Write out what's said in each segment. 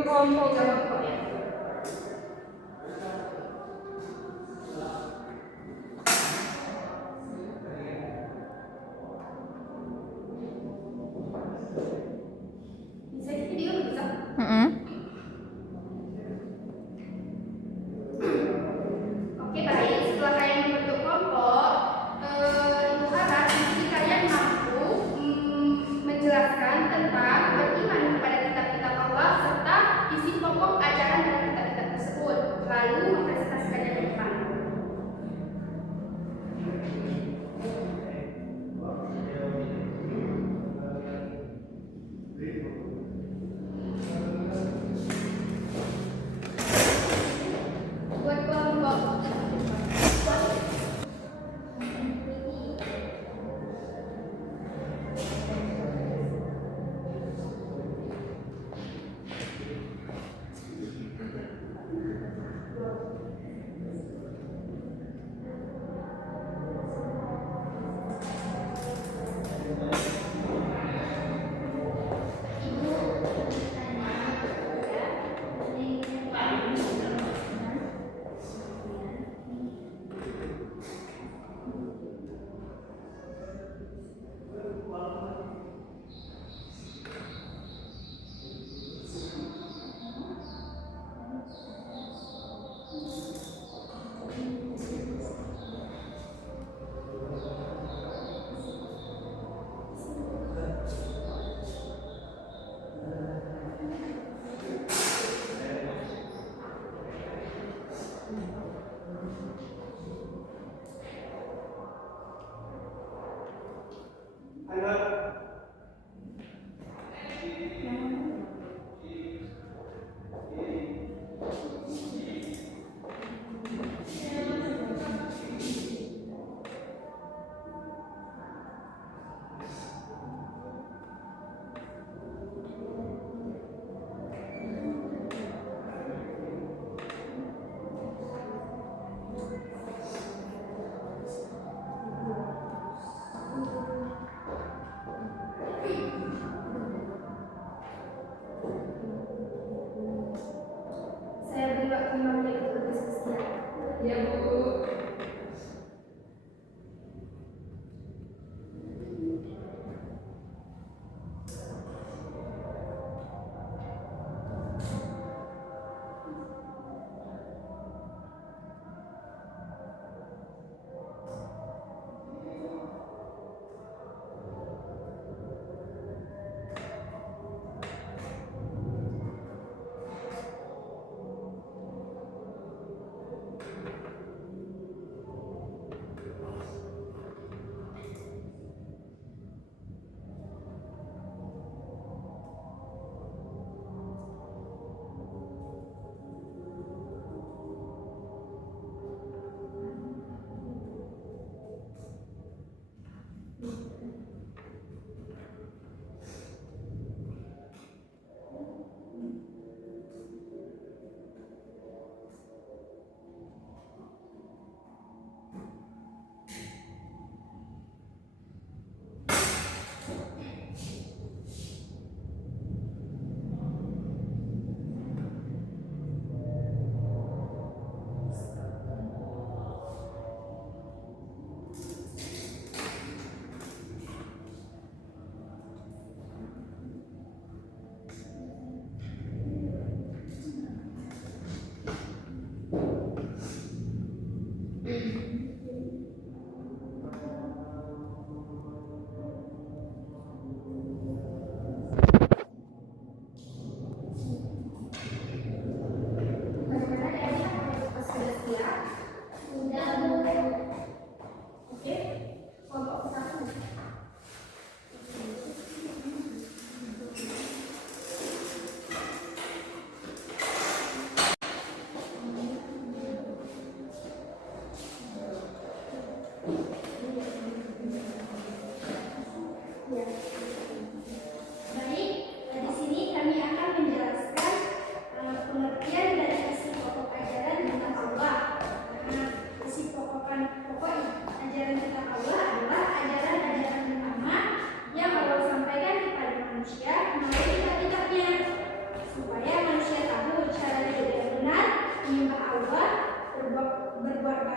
kelompok ya. Bisa gitu juga bisa. Oke baik, setelah kalian membentuk kelompok, Ibu harap jadi kalian mampu menjelaskan tentang beriman kepada kitab-kitab Allah serta isi pokok ajaran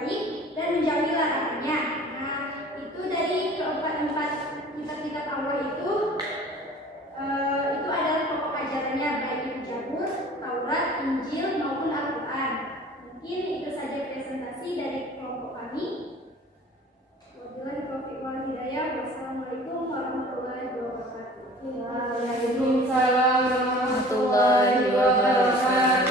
baik dan menjauhi larangannya. Nah, itu dari keempat kitab-kitab Allah itu adalah pokok ajarannya, baik itu Zabur, Taurat, Injil maupun Al-Quran. Mungkin itu saja presentasi dari kelompok kami. Wabillahi taufiq wal hidayah. Wassalamualaikum warahmatullahi wabarakatuh. Waalaikumsalam warahmatullahi wabarakatuh.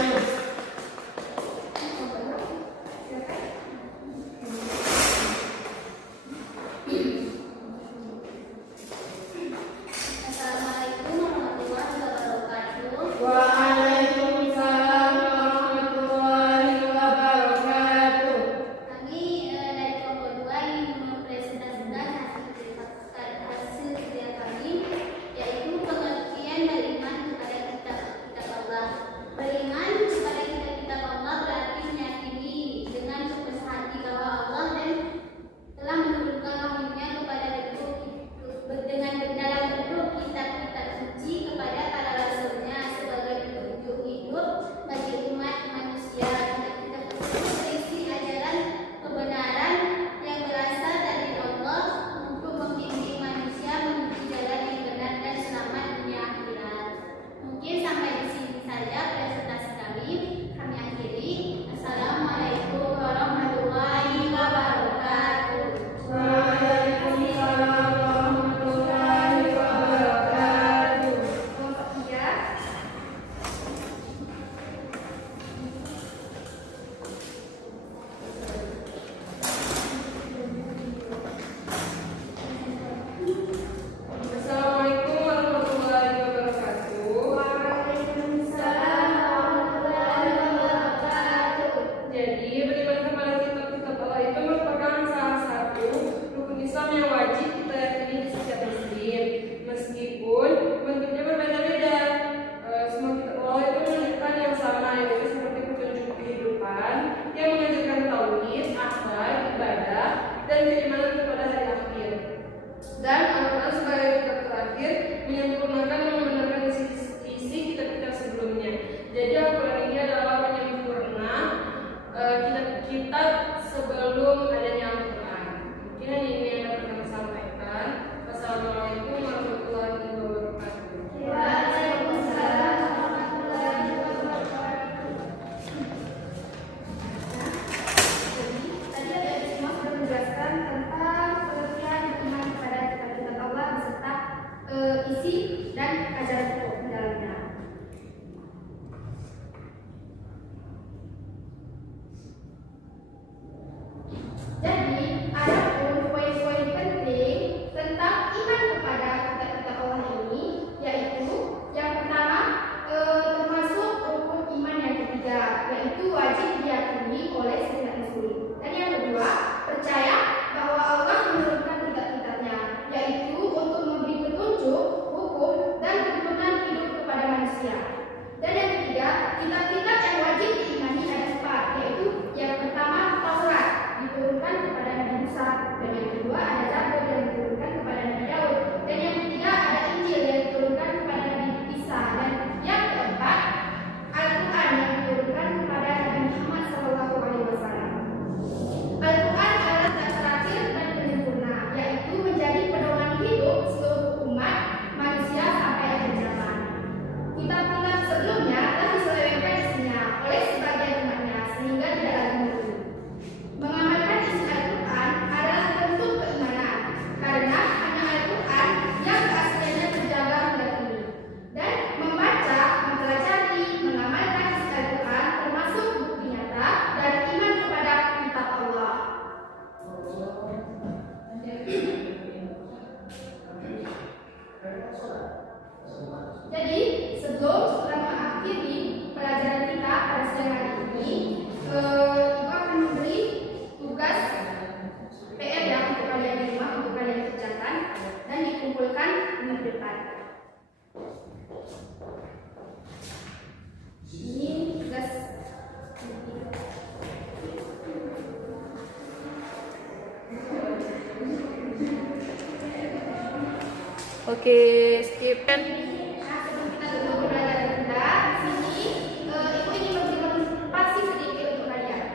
Oke, skip kan. Nah, sebelum kita tutup pembelajaran kita, di sini ibu ingin berterima kasih sedikit untuk kalian.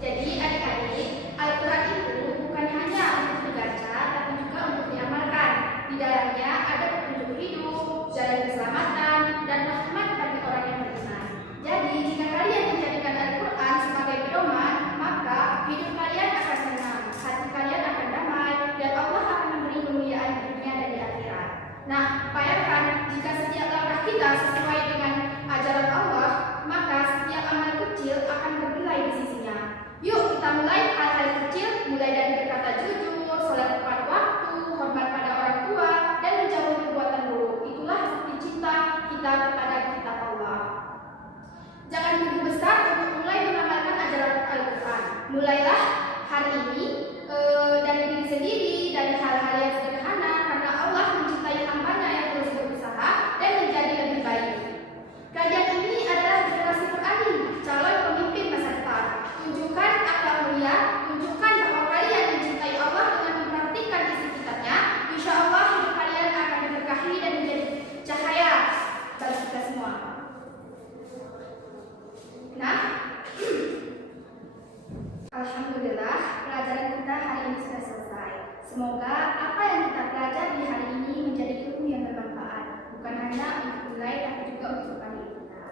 Jadi adik-adik mulailah hari ini dari diri sendiri, dari hal-hal yang sederhana, karena Allah mencintai hamba-Nya yang terus berusaha dan menjadi lebih baik. Kalian ini adalah generasi Qur'ani, calon pemimpin masa depan. Tunjukkan akhlak mulia, tunjukkan bahwa kalian mencintai Allah dengan memperhatikan isi kitabnya. Insya Allah hidup kalian akan diberkahi dan menjadi cahaya bagi kita semua. Nah, alhamdulillah pelajaran kita hari ini sudah selesai. Semoga apa yang kita pelajari hari ini menjadi ilmu yang bermanfaat, bukan hanya untuk nilai tapi juga untuk kali kita.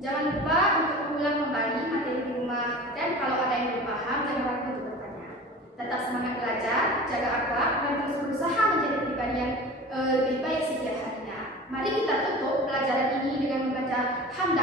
Jangan lupa untuk mengulang kembali materi di rumah, dan kalau ada yang belum paham jangan ragu untuk bertanya. Tetap semangat belajar, jaga akhlak, dan terus berusaha menjadi pribadi yang lebih baik setiap harinya. Mari kita tutup pelajaran ini dengan membaca hamdalah